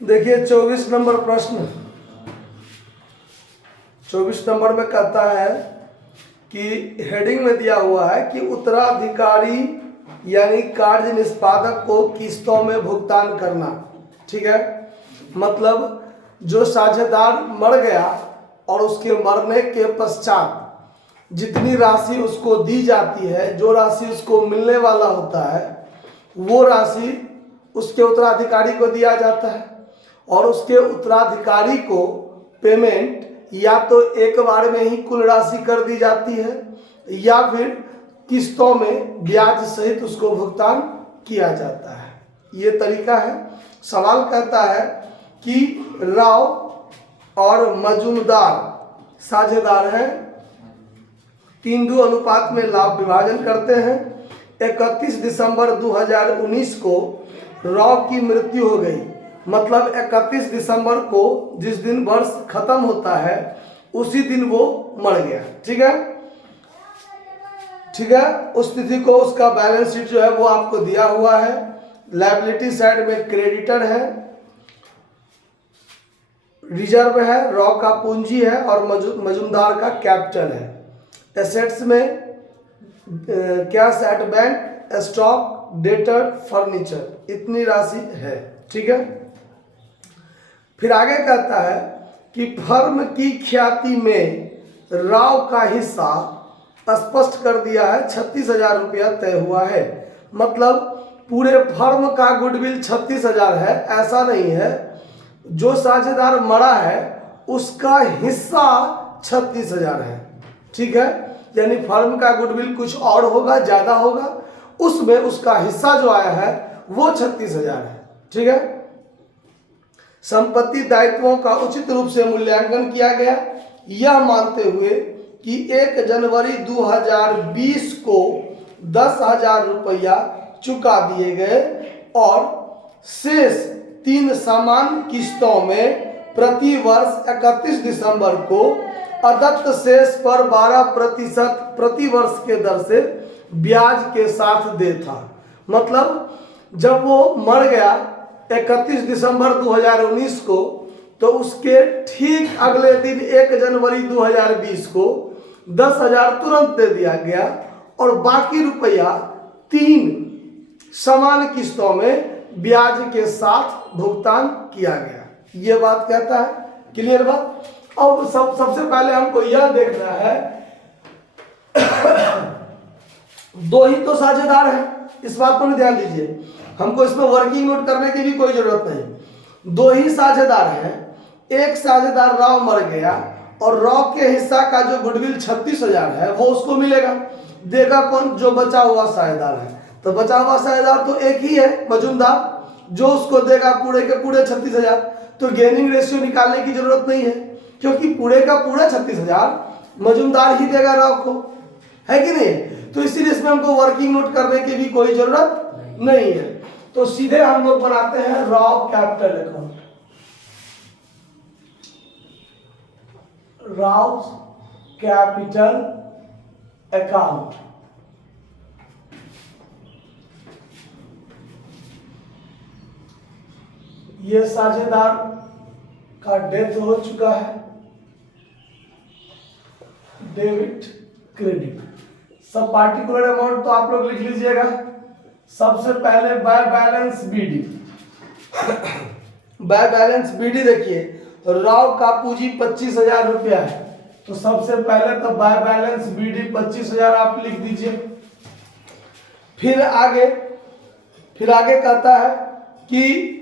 देखिए 24 नंबर प्रश्न, 24 नंबर में कहता है कि हेडिंग में दिया हुआ है कि उत्तराधिकारी यानी कार्य निष्पादक को किस्तों में भुगतान करना। ठीक है, मतलब जो साझेदार मर गया और उसके मरने के पश्चात जितनी राशि उसको दी जाती है, जो राशि उसको मिलने वाला होता है, वो राशि उसके उत्तराधिकारी को दिया जाता है और उसके उत्तराधिकारी को पेमेंट या तो एक बार में ही कुल राशि कर दी जाती है या फिर किस्तों में ब्याज सहित उसको भुगतान किया जाता है। ये तरीका है। सवाल कहता है कि राव और मजूमदार साझेदार हैं, 3:2 अनुपात में लाभ विभाजन करते हैं। 31 दिसंबर 2019 को राव की मृत्यु हो गई, मतलब 31 दिसंबर को जिस दिन वर्ष खत्म होता है उसी दिन वो मर गया। ठीक है, ठीक है। उस तिथि को उसका बैलेंस शीट जो है वो आपको दिया हुआ है। लायबिलिटी साइड में क्रेडिटर है, रिजर्व है, रॉ का पूंजी है और मजूमदार का कैपिटल है। एसेट्स में cash at bank, stock, debtor, furniture, इतनी राशि है। ठीक है, फिर आगे कहता है कि फर्म की ख्याति में राव का हिस्सा स्पष्ट कर दिया है, 36,000 रुपया तय हुआ है। मतलब पूरे फर्म का गुडविल 36,000 है, ऐसा नहीं है। जो साझेदार मरा है उसका हिस्सा 36,000 है। ठीक है, यानी फर्म का गुडविल कुछ और होगा, ज्यादा होगा, उसमें उसका हिस्सा जो आया है वो 36,000 है। ठीक है, संपत्ति दायित्वों का उचित रूप से मूल्यांकन किया गया, यह मानते हुए कि 1 जनवरी 2020 को 10,000 रुपया चुका दिए गए और शेष 3 समान किस्तों में प्रति वर्ष 31 दिसंबर को अदत्त शेष पर 12% प्रति वर्ष के दर से ब्याज के साथ दे था। मतलब जब वो मर गया 31 दिसंबर 2019 को, तो उसके ठीक अगले दिन 1 जनवरी 2020 को 10,000 तुरंत दे दिया गया और बाकी रुपया 3 समान किस्तों में ब्याज के साथ भुगतान किया गया। ये बात कहता है। क्लियर बात। अब सबसे पहले हमको यह देखना है, दो ही तो साझेदार हैं, इस बात पर ध्यान दीजिए। हमको इसमें वर्किंग नोट करने की भी कोई जरूरत नहीं। 2 ही साझेदार हैं, एक साझेदार राव मर गया और राव के हिस्सा का जो गुडविल 36,000 है वो उसको मिलेगा। देगा कौन? जो बचा हुआ साझेदार है। तो बचा हुआ साझेदार तो एक ही है, मजूमदार, जो उसको देगा पूरे के पूरे 36,000। तो गेनिंग रेशियो निकालने की जरूरत नहीं है, क्योंकि पूरे का पूरा 36,000 मजूमदार ही देगा राव को, है कि नहीं? तो इसीलिए इसमें हमको वर्किंग नोट करने की भी कोई जरूरत नहीं है। तो सीधे हम लोग बनाते हैं Rao capital account. Rao capital account, ये साझेदार का डेथ हो चुका है, डेबिट क्रेडिट। सब पार्टिकुलर अमाउंट तो आप लोग लिख लीजिएगा। सबसे पहले by balance BD. By balance BD देखिए, राव का पूंजी 25,000 रुपया है, तो सबसे पहले तो बाय बैलेंस बीडी 25,000 आप लिख दीजिए। फिर आगे कहता है कि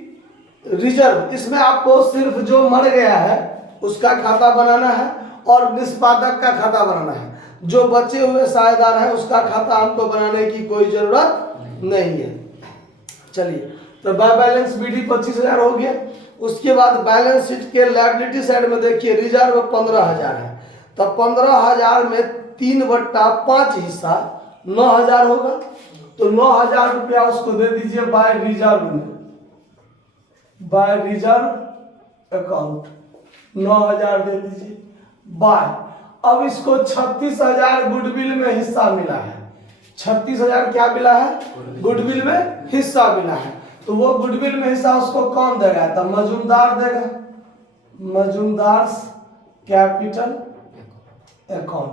रिजर्व, इसमें आपको सिर्फ जो मर गया है उसका खाता बनाना है और निष्पादक का खाता बनाना है। जो बचे हुए साझेदार हैं उसका खाता हमको बनाने की कोई जरूरत नहीं है। चलिए, तो बाय बैलेंस बीडी 25,000 हो गया। उसके बाद बैलेंस शीट के लायबिलिटी साइड में देखिए, रिजर्व 15,000 है, तो 15,000 में 3/5 हिस्सा 9,000 होगा। तो 9,000 रुपया उसको दे दीजिए बाय रिजर्व में, बाय रिजर्व अकाउंट 9,000 दे दीजिए बाय। अब इसको 36,000 गुडविल में हिस्सा मिला है। 36,000 क्या मिला है? गुडविल में हिस्सा मिला है। तो वो गुडविल में हिस्सा उसको कौन देगा? तो मजूमदार देगा, मजूमदार कैपिटल अकाउंट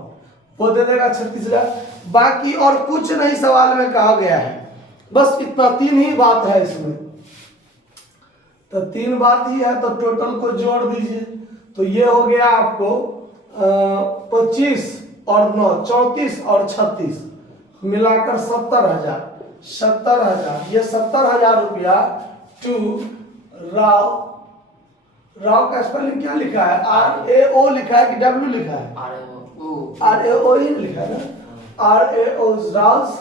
वो दे देगा 36,000। बाकी और कुछ नहीं सवाल में कहा गया है, बस इतना 3 ही बात है इसमें। तो 3 बात ही है, तो टोटल को जोड़ दीजिए। तो ये हो गया आपको 25 और 9 34 और 36 मिलाकर 70,000। 70,000, ये 70,000 रुपया टू राव। राव का स्पेलिंग क्या लिखा है? RAO लिखा है कि W लिखा है? RAO ही लिखा है ना। RAO Rao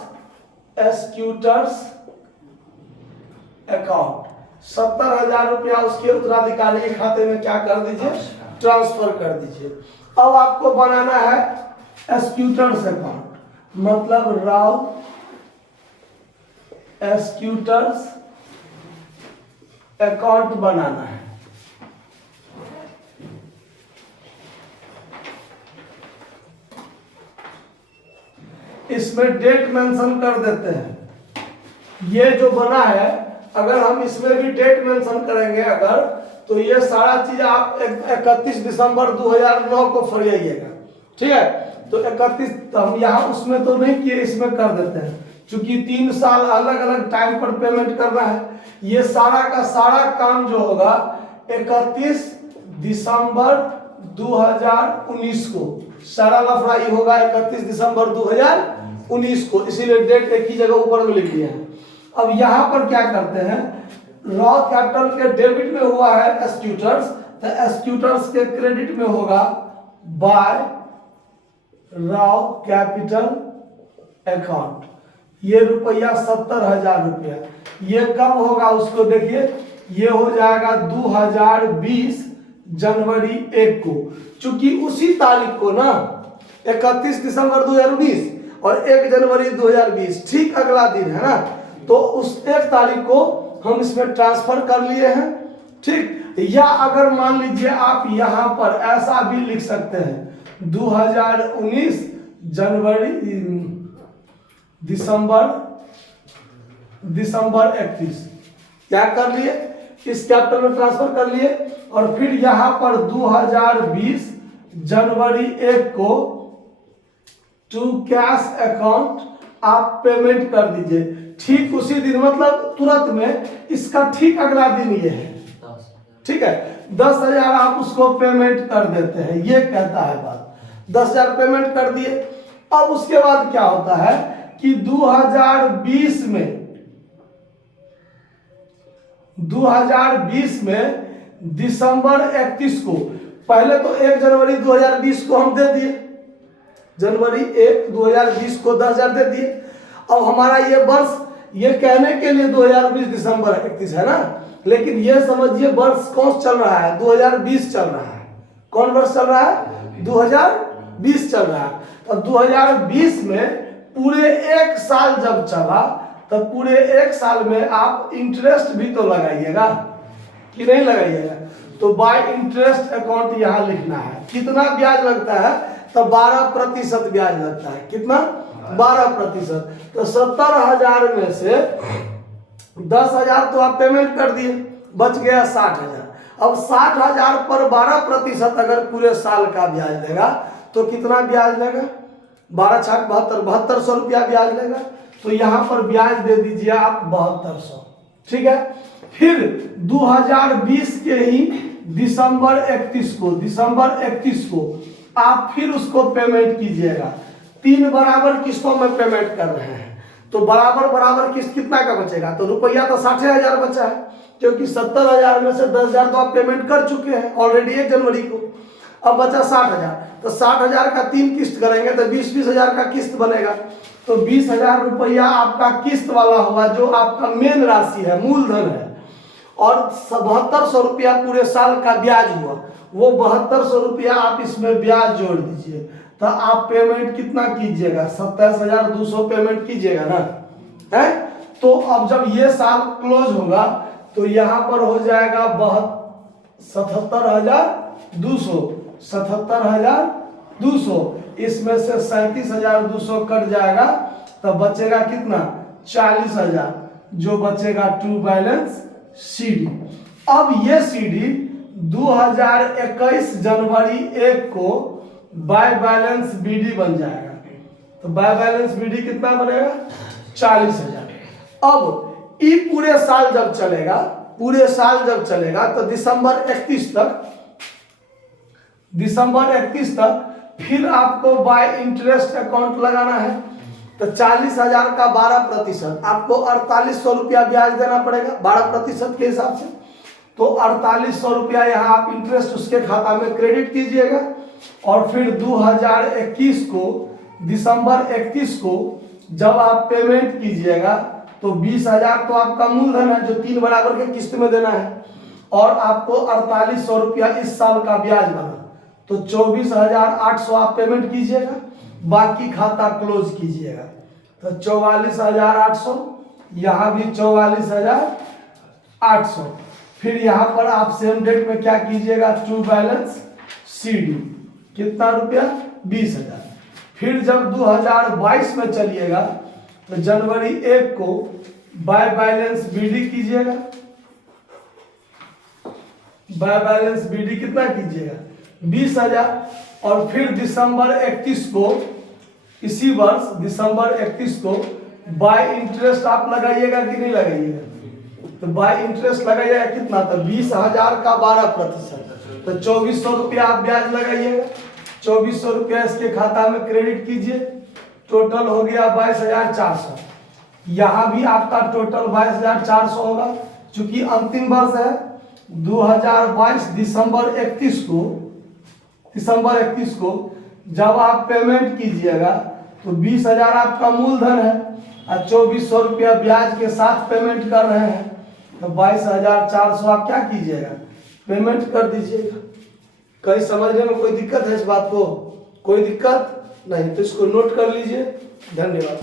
एस्क्यूटर्स account. 70,000 रुपया उसके उत्तराधिकारी के खाते में क्या कर दीजिए? ट्रांसफर कर दीजिए। अब आपको बनाना है एस्क्यूटर्स अकाउंट, मतलब राव एस्क्यूटर्स अकाउंट बनाना है। इसमें डेट मेंशन कर देते हैं। ये जो बना है, अगर हम इसमें भी डेट मेंशन करेंगे अगर, तो ये सारा चीज आप 31 दिसंबर 2009 को फरियाइएगा, ठीक है। तो 31 तो हम यहाँ उसमें तो नहीं किए, इसमें कर देते हैं, क्योंकि 3 साल अलग अलग टाइम पर पेमेंट करना है। ये सारा का सारा काम जो होगा 31 दिसंबर 2019 को सारा लफड़ा ही होगा 31 दिसंबर 2019 को, इसीलिए डेट एक ही जगह ऊपर में लिख दिया है। अब यहाँ पर क्या करते हैं, रॉ कैपिटल के डेबिट में हुआ है एस्क्यूटर्स, तो एस्क्यूटर्स के क्रेडिट में होगा बाय रॉ कैपिटल अकाउंट। ये रुपया 70,000 रुपया, ये कब होगा उसको देखिए, ये हो जाएगा 2020 जनवरी 1 को, चूंकि उसी तारीख को ना 31 दिसंबर 2019 और 1 जनवरी 2020 ठीक अगला दिन है ना, तो उस 1 तारीख को हम इसमें ट्रांसफर कर लिए हैं, ठीक। या अगर मान लीजिए आप यहां पर ऐसा भी लिख सकते हैं 2019 जनवरी दिसंबर 31, क्या कर लिए, इस कैपिटल में ट्रांसफर कर लिए, और फिर यहां पर 2020 जनवरी 1 को टू कैश अकाउंट आप पेमेंट कर दीजिए, ठीक उसी दिन, मतलब तुरंत में, इसका ठीक अगला दिन ये है, ठीक है। 10,000 आप उसको पेमेंट कर देते हैं, ये कहता है बात। 10,000 पेमेंट कर दिए। अब उसके बाद क्या होता है कि 2020 में दिसंबर 31 को, पहले तो 1 जनवरी 2020 को हम दे दिए, जनवरी 1 2020 को 10,000 दे दिए। अब हमारा ये वर्ष, ये कहने के लिए 2020 दिसंबर 31 है ना, लेकिन ये समझिए वर्ष कौन चल रहा है, 2020 चल रहा है। कौन वर्ष चल रहा है? 2020 चल रहा है। अब 2020 में पूरे 1 साल जब चला, तब पूरे 1 साल में आप इंटरेस्ट भी तो लगाइएगा कि नहीं लगाइएगा, तो बाय इंटरेस्ट अकाउंट यहाँ लिखना है। कितना ब्याज लगता है? तो 12% ब्याज लगता है। कितना? 12%। तो 70,000 में से 10,000 तो आप पेमेंट कर दिए, बच गया 60,000। अब 60,000 पर 12% अगर पूरे साल का ब्याज लेगा तो कितना ब्याज लेगा? 12 छाक 72, 7200 रुपया ब्याज लेगा। तो यहाँ पर ब्याज दे दीजिए आप 7200, ठीक है। फिर 2020 के ही दिसंबर 31 को आप फिर उसको पेमेंट कीजिएगा। 3 बराबर किस्तों में पेमेंट कर रहे हैं, तो बराबर किस्त कितना का बचेगा? तो रुपया तो 60,000 बचा है, क्योंकि 70,000 में से 10,000 तो आप पेमेंट कर चुके हैं ऑलरेडी 1 जनवरी को। अब बचा 60,000, तो 60,000 का 3 किस्त करेंगे तो 20,000 का किस्त बनेगा। तो 20,000 रुपया आपका किस्त वाला हुआ, जो आपका मेन राशि है, मूलधन है, और 7200 रुपया पूरे साल का ब्याज हुआ। वो 7200 रुपया आप इसमें ब्याज जोड़ दीजिए, तो आप पेमेंट कितना कीजिएगा? 27,200 पेमेंट कीजिएगा ना, है। तो अब जब ये साल क्लोज होगा तो यहाँ पर हो जाएगा 77,200, इसमें से 37,200 कट जाएगा, तो बचेगा कितना? 40,000। जो बचेगा ट्रू बैलेंस CD। अब ये CD 2021 जनवरी 1 को बाय बैलेंस BD बन जाएगा। तो बाय बैलेंस BD कितना बनेगा? 40,000। अब ये पूरे साल जब चलेगा तो दिसंबर 31 तक फिर आपको बाय इंटरेस्ट अकाउंट लगाना है। तो 40,000 का 12% आपको 4800 रुपया ब्याज देना पड़ेगा 12% के हिसाब से। तो 4800 रुपया यहाँ आप इंटरेस्ट उसके खाता में क्रेडिट कीजिएगा। और फिर 2021 को दिसंबर 31 को जब आप पेमेंट कीजिएगा तो 20,000 तो आपका मूलधन है जो 3 बराबर के किस्त में देना है, और आपको 4800 रुपया इस साल का ब्याज बना। तो 24,800 आप पेमेंट कीजिएगा, बाकी खाता क्लोज कीजिएगा। तो 44,800, यहाँ भी 44,800। फिर यहाँ पर आप सेम डेट में क्या कीजिएगा? ट्रू बैलेंस CD कितना रुपया? 20,000। फिर जब 2022 में चलिएगा तो जनवरी 1 को बाय बैलेंस BD कीजिएगा। बाय बैलेंस BD कितना कीजिएगा? 20,000। और फिर दिसंबर 31 को, इसी वर्ष दिसंबर 31 को बाय इंटरेस्ट आप लगाइएगा कि नहीं लगाइएगा? तो बाय इंटरेस्ट लगाइएगा कितना? तो 20,000 का 12%। तो 2400 रुपया आप ब्याज लगाइएगा। 2400 रुपया इसके खाता में क्रेडिट कीजिए। टोटल हो गया 22,400। यहाँ भी आपका टोटल 22,400 होगा। चूंकि अंतिम वर्ष है 2022 दिसंबर 31 को जब आप पेमेंट कीजिएगा तो 20,000 आपका मूलधन है और 2400 रुपया ब्याज के साथ पेमेंट कर रहे हैं। तो 22,400 आप क्या कीजिएगा? पेमेंट कर दीजिएगा। कहीं समझने में कोई दिक्कत है इस बात को? कोई दिक्कत नहीं, तो इसको नोट कर लीजिए। धन्यवाद।